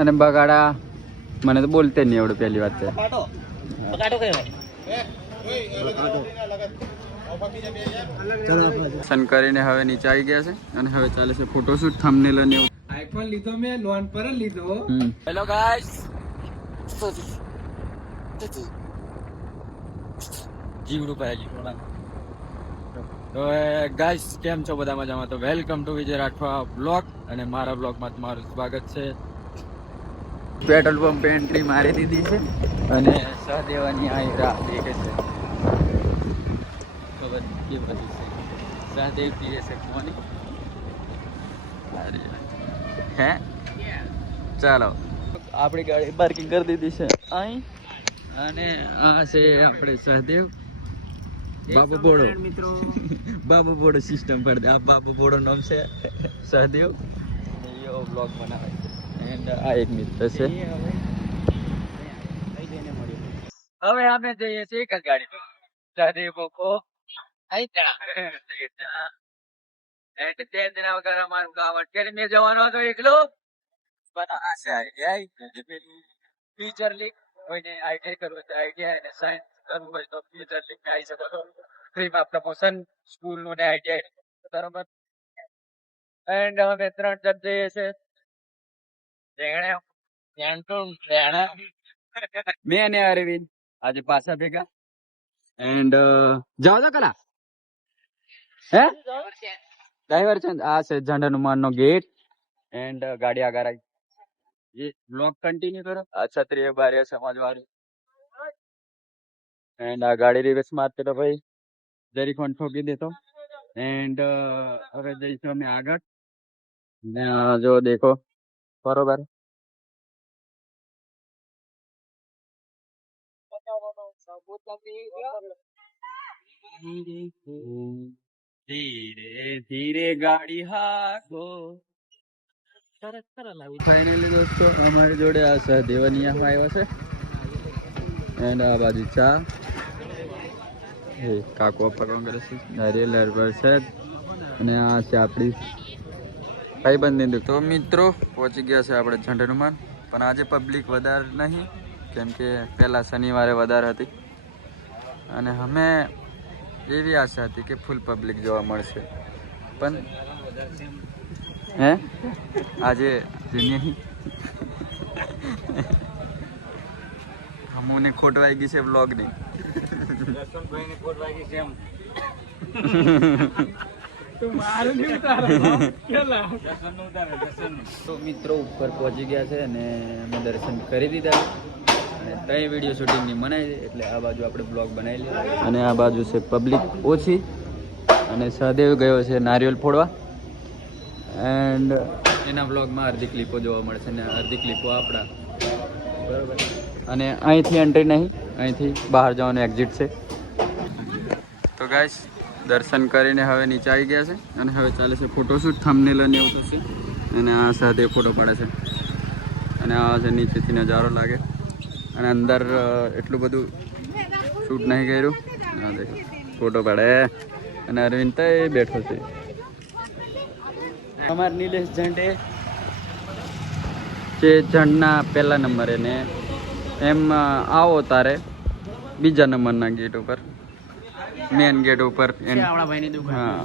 અને બગાડા મને તો બોલતે નહીં એવડું પહેલી વાત છે. દર્શન કરીને હવે નીચે આવી ગયા છે અને હવે ચાલે છે ફોટોશૂટ, થંબનેલ અને એવું. આઈફોન લીધો મેં લોન પર જ લીધો. હેલો ગાઈસ, જીવડું પાજી તો ગાઈસ કેમ છો બધા મજામાં? તો welcome to Vijay Rathwa blog અને મારા બ્લોગમાં તમારું સ્વાગત છે. પેટ્રોલ પંપ એન્ટ્રી મારી દીધી છે અને સહદેવાની આ રાહ દેખે છે. ખબર કે બધું છે સહદેવ પીએ છે કોની હે. ચાલો આપણી ગાડી પાર્કિંગ કરી દીધી છે અહીં અને આ છે આપણે સહદેવ. બાબુ બોડો મિત્રો, બાબુ બોડો સિસ્ટમ પર દે. આ બાબુ બોડો નામ છે સહદેવ. એવો બ્લોગ બનાવે છે એન્ડ આ એક મિત્ર છે. હવે અમે જઈએ છીએ એક જ ગાડી પર. સહદેવ બોકો આઈ તા એન્ડ તે જણા વગર અમારું ગામ અટકે મેં જવાનો હતો એકલો. પણ આ છે આઈડિયા ફ્યુચર લીગ કોઈને આઈટીઆઈ કરવું હોય તો આઈટીઆઈ અને સાયન્સ કરવું હોય તો ફ્યુચર લીગ આવી શકો છો. ફ્રીમાં પ્રમોશન સ્કૂલ નું ને આઈટીઆઈ બરાબર. એન્ડ અમે 3 જણ જઈએ છે મેં અને અરવિંદ આજે પાછા ભેગા. એન્ડ જાઓ તો કલા હે ડ્રાઈવર છે. આ છે ઝંડા હનુમાન નો ગેટ એન્ડ ગાડી આગળ આવી. ये ब्लॉग कंटिन्यू करो. अच्छा त्रिय बारे समझ वाली एंड आ गाड़ी रिवर्स मारते तो भाई जरी फोन ठोकी देतो. एंड હવે જઈશું અમે આગળ ને જો દેખો બરોબર. ધીરે ધીરે ગાડી હાકો. ફાઇનલી દોસ્તો અમારી જોડે આ સહદેવની આવ્યા છે એન્ડ આ બાજુ ચા કાકો પકડ છે નારિયેલ હરભર છે અને આ છે આપણી ભાઈબંધ. તો મિત્રો પહોંચી ગયા છે આપણે ઝંડા હનુમાન. પણ આજે પબ્લિક વધારે નહીં કેમ કે પહેલાં શનિવારે વધારે હતી અને અમે એવી આશા હતી કે ફૂલ પબ્લિક જોવા મળશે પણ હે આજે નહીં. અમુને ખોટ વાગી છે બ્લોગ ની. તો મિત્રો ઉપર પહોંચી ગયા છે અને અમે દર્શન કરી દીધા અને 3 વિડીયો શૂટિંગ ની મનાઈ છે એટલે આ બાજુ આપણે બ્લોગ બનાવી લીધો અને આ બાજુ છે પબ્લિક ઓછી અને સહદેવ ગયો છે નારિયેલ ફોડવા. એન્ડ એના બ્લોગમાં અડધી ક્લિપો જોવા મળશે ને અડધી ક્લિપો આપણા બરાબર. અને અહીંથી એન્ટ્રી નહીં, અહીંથી બહાર જવાનું એક્ઝિટ છે. તો ગાઈસ દર્શન કરીને હવે નીચે આવી ગયા છે અને હવે ચાલે છે ફોટોશૂટ, થંબનેલ અને એવું થશે. અને આ સાથે ફોટો પાડે છે અને આ છે નીચેથી નજારો લાગે અને અંદર એટલું બધું શૂટ નહીં કર્યું. હા દેખો ફોટો પાડે અને અરવિંદ તો બેઠો છે. અમારા નિલેશ ઝંડે જે ઝંડના પહેલા નંબરે ને એમ આવો તારે બીજા નંબરના ગેટ ઉપર, મેન ગેટ ઉપર. હા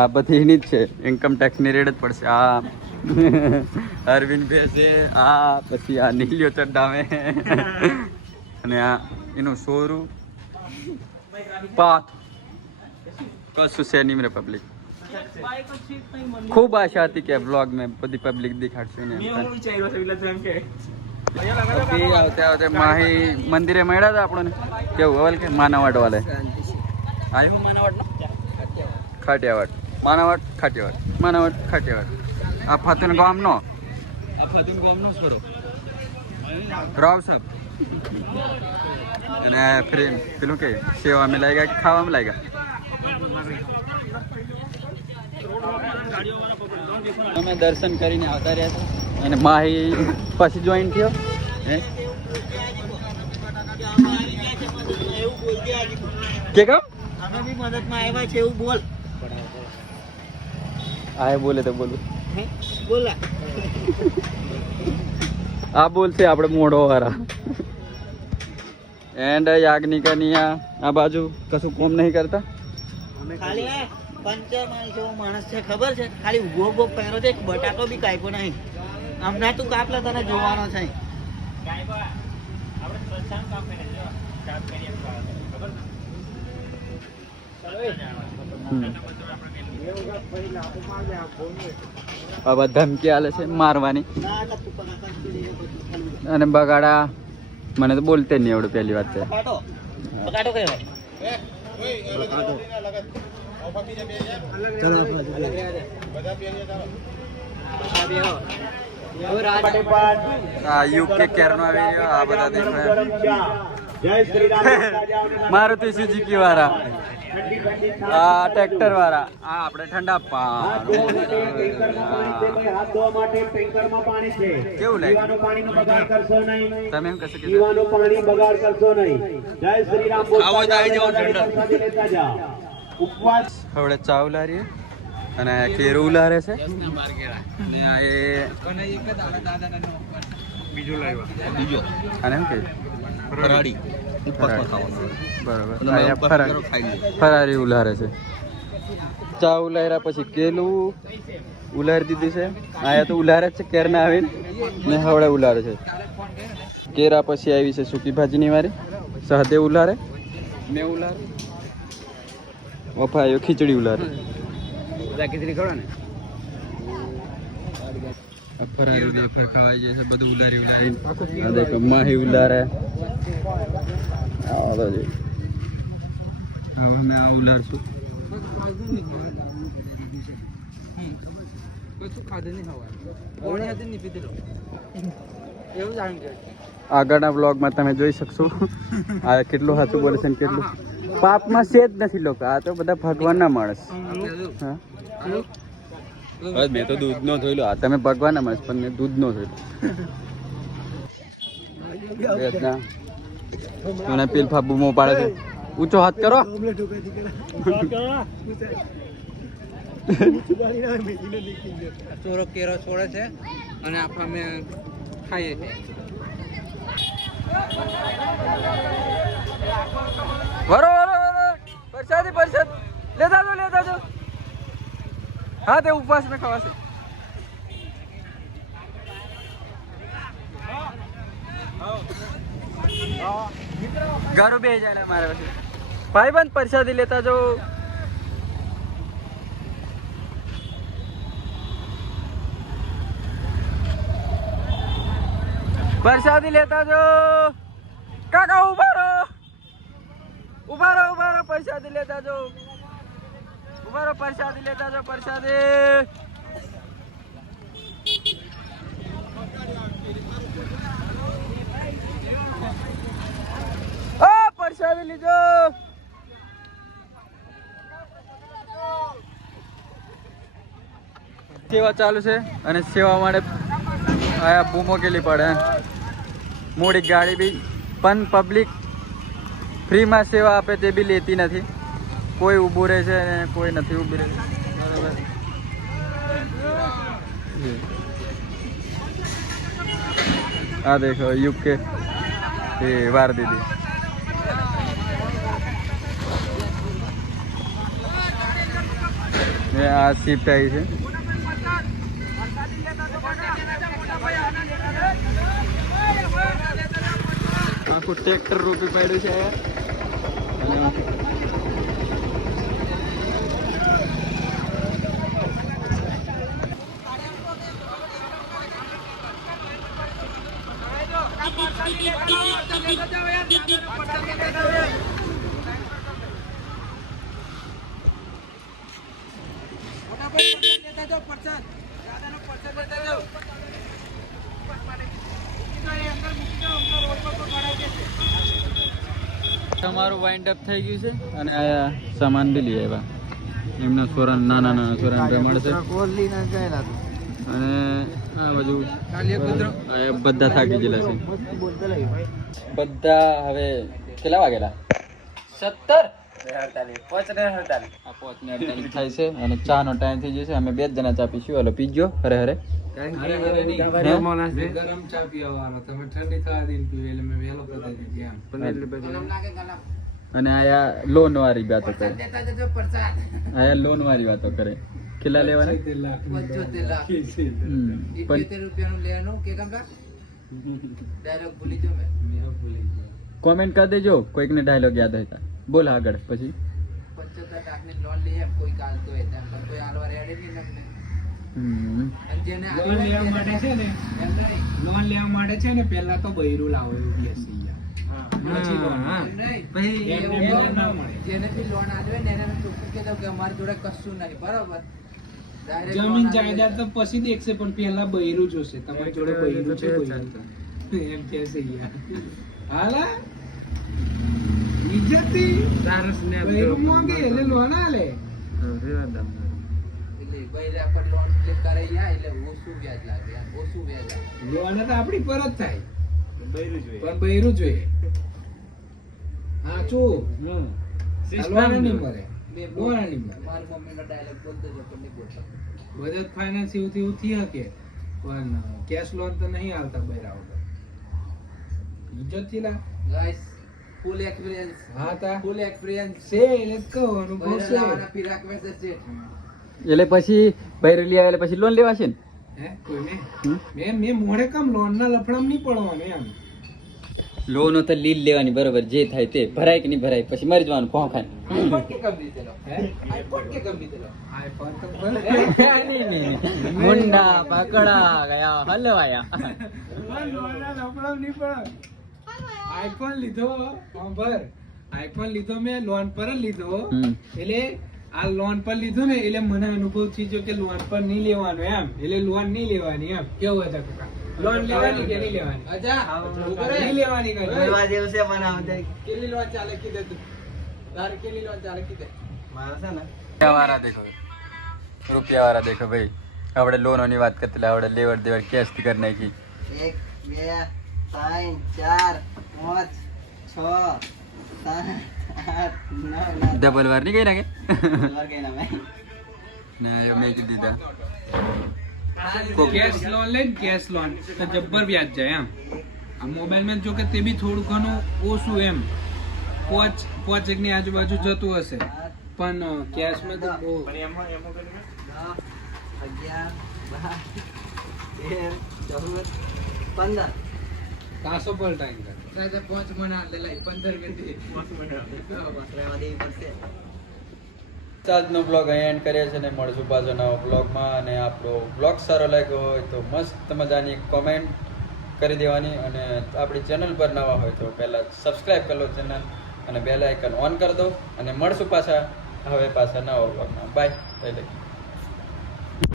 આ બધી એની જ છે. ઇન્કમ ટેક્સની રેડ જ પડશે. આ અરવિંદ બે છે, આ પછી આ નીલિયો ચડ્ડાવે અને આ એનું સોરું પાથ કશું છે નહીં રે પબ્લિક. ખૂબ આશા હતી કે બ્લોગ મેં બધી પબ્લિક દેખાડશું ને આવતે આવતે માહી મંદિરે મળ્યા હતા આપણને. કેવું હવલ કે માનવાડ વાલે આવ્યું ખાટિયાવાડ માનવાડ ખાટિયાવાડ માનવાડ ખાટિયાવાડ. આ ફાતુન ગામનો છોરો રાવ સાહેબ અને ફ્રેમ પેલું કે સેવા માં લાગ્યા કે ખાવામાં લાગ્યા. અમે દર્શન કરીને આવતા રહ્યા હતા અને માહી પછી જોઈન થયો. કે કામ અમે બી મદદમાં આવ્યા છે એવું બોલ. આ બોલે તો બોલું બોલા આ બોલશે આપણે મોઢો વાળા. એન્ડ યાજ્ઞિકની આ બાજુ કશું કોમ નહીં કરતા. ખાલી પંચમાળી જેવો માણસ છે ખબર છે, ખાલી ઉભો ઉભો પહેરો છે, એક બટાકો બી કાપ્યો નહીં. હમણાં તું કાપલા તને જોવાનો છે. હવે ધમકી આલે છે મારવાની. અને બગાડા મને તો બોલતે નહીં આવડે, પહેલી વાત છે. બટાકો કયો? આ યુકે કેરનો આવી રહ્યો. આ બધા દેખાય મારુતિ સુઝુકી વાળા, આ ટ્રેક્ટર વાળા, આ આપણે ઠંડા પાણી. કેવું લાગે તમે એમ કહેશો હવે ચા ઉલારીએ અને કેરું ઉલારે છે. અને આ એ બીજો અને એમ કે ફરારી બરોબર ફરારી ઉલારે છે. ચા ઉલાર્યા પછી કેલું ઉલારી દીધું છે. આયા તો ઉલારે જ છે કેરના આવીને ને હવડે ઉલારે છે. કેરા પછી આવી છે સૂકી ભાજીની વારી. સહદે ઉલારે, મેં ઉલારે, વફાયો ખીચડી ઉલારે. ખીચડી ખવડા ને ફરારી વેફર ખવાઈ જાય છે. બધું ઉલારી ઉલારી. આ દેખો માહી ઉલારે. આવો જો હવે મેં આ ઉલારશું. આગળના બ્લોગમાં તમે જોઈ શકશો આ કેટલું સાચું બોલે છે ને કેટલું પાપમાં છે જ નથી લોકો. આ તો બધા ભગવાનના માણસ. હા મેં તો દૂધ નો જોઈ લો. આ તમે ભગવાનના માણસ પણ મેં દૂધ નો જોઈ લો. તું પીલ ફાબુ મો પાડે છે. ઊંચો હાથ કરો. ચોરો કેરો છોડે છે અને આપણે અમે ખાઈએ છીએ. વરો વરો વરો પરસાદી પરસાદ લેતા જો. હા તે ઉપવાસ મેં ખવાશે. ગારો બે જાય મારે પછી ભાઈબંધ પરસાદી લેતા જો. પરસાદી લેતા જો કાકા. ઉભા રહો પરસાદી લેતા જો. પરસાદી લેતા જો. પરસાદી પરસાદી લીધો. સેવા ચાલુ છે અને સેવા માટે આયા બૂમો કેલી પડે. મોડી ગાડી બી પણ પબ્લિક ફ્રીમાં સેવા આપે તે બી લેતી નથી. કોઈ ઊભું રહે છે અને કોઈ નથી ઊભી રહે. બરાબર. આ દેખો યુકે એ વાર દીધી. આ શિફ્ટ આવી છે. આખું ટ્રેક્ટર રૂપી પડ્યું છે. તમારું વાઇન્ડ અપ થઈ ગયું છે અને આ સામાન બી લઈ આવ્યા. એમના છોરા નાના છોરા મળશે. અને આ બાજુ બધા થાકી ગયેલા છે. બધા હવે કેટલા વાગેલા? 17 આ 5:48 થાય છે અને ચા નો ટાઈમ થઈ જશે. અમે 2 જણા ચા પીશું. હાલો પીજો હરે હરે. ગરમ ચા પીવાનો તમે ઠંડી થવા દઈને પીવે એટલે મેં વહેલો કરી દીધી આમ. અને આયા લોન વાળી વાતો કરે. આયા લોન વાળી વાતો કરે. કેટલા લેવાના? 75 લાખ. કોમેન્ટ કરી દેજો કોઈકને ડાયલોગ યાદ હોય તો. બોલ આગળ પછી. લોન લેવા માટે છે ને પહેલા તો બૈરું લાવો એવું કે છે પછી લોન જેને બી લોન આલવે ને એને ચોખ્ખું કહેતો કે અમારી જોડે કશું નહીં બરાબર. જમીન જાયદાદ તો પછી દેખશે પણ પહેલા બૈરું જોશે તમારી જોડે બૈરું છે એમ કે છે યાર. હાલા ઇજ્જતી બૈરું માંગે એટલે લોન આલે. લોન તો આપણી પર જ થાય પણ બૈરું જોઈએ. હા શું લોન નહીં મળે લોન નહીં મળે. બજાજ ફાઇનાન્સ એવું થઈ શકે પણ કેશ લોન તો નહીં આવતા બૈરા વગર. ઇજ્જત થી લા ગાઈસ ફૂલ એક્સપિરિયન્સ. હા તા ફૂલ એક્સપિરિયન્સ છે એટલે કહો અનુભવ છે. ફિરાક વેસે છે એટલે પછી બૈરું લઈ આવે એટલે પછી લોન લેવાશે ને? હે કોઈ મેં મોઢે કમ લોન ના લફડામ નહીં પડવાનું એમ. લોન તો લીલ લેવાની બરોબર જે થાય તે ભરાય કે નહીં ભરાય પછી મરી જવાનું ભોં ખાય. આઈફોન કે કમ દીધેલો આઈફોન કે કમ દીધેલો આઈફોન તો ભલે મુંડા પકડા ગયા હલવાયા. આઈફોન લીધો આઈફોન લીધો મેં લોન પર જ લીધો. એટલે આ લોન પર લીધું ને એટલે મને અનુભવ થઈ ગયો કે લોન પર નહીં લેવાનું એમ. એટલે લોન નહીં લેવાની એમ કેવું હતા કાકા? લોન લેવાની કે નહીં લેવાની? નહીં લેવાની કઈ બોલવા જેવું છે મને આવડે. કેટલી લોન ચાલે કીધે તું તારે કેટલી લોન ચાલે કીધે મારે છે ને રૂપિયા વાળા દેખો ભાઈ. આપણે લોનો ની વાત કરતા આપણે લેવડ દેવડ કેશ થી કરી નાખી. 1 2 3 4 5 6 7 8 9 ડબલ વાર નહીં કઈ નાખે બોલવા કે ના ભાઈ. ના એ મેં કીધી દીધા. કેશ લોન લે કેશ લોન તો જબ્બર વ્યાજ જાય એમ. આ મોબાઈલ માં જો કે તે બી થોડું ઘણું ઓછું એમ 5 ની આજુબાજુ જતું હશે પણ કેશ માં તો બહુ 10 11 12 13 14 15 તાસો પર ટાઈમ કર સાજા 5 મહિના લે લઈ 15 મિનિટ આજનો બ્લોગ અહીં એન્ડ કરીએ છીએ ને મળશું પાછો નવા બ્લોગમાં. અને આપણો બ્લોગ સારો લાગ્યો હોય તો મસ્ત મજાની કોમેન્ટ કરી દેવાની. અને આપણી ચેનલ પર નવા હોય તો પહેલાં સબસ્ક્રાઈબ કરી લો ચેનલ અને બેલ આઇકન ઓન કરી દો. અને મળશું પાછા હવે પાછા નવા બ્લોગમાં. બાય.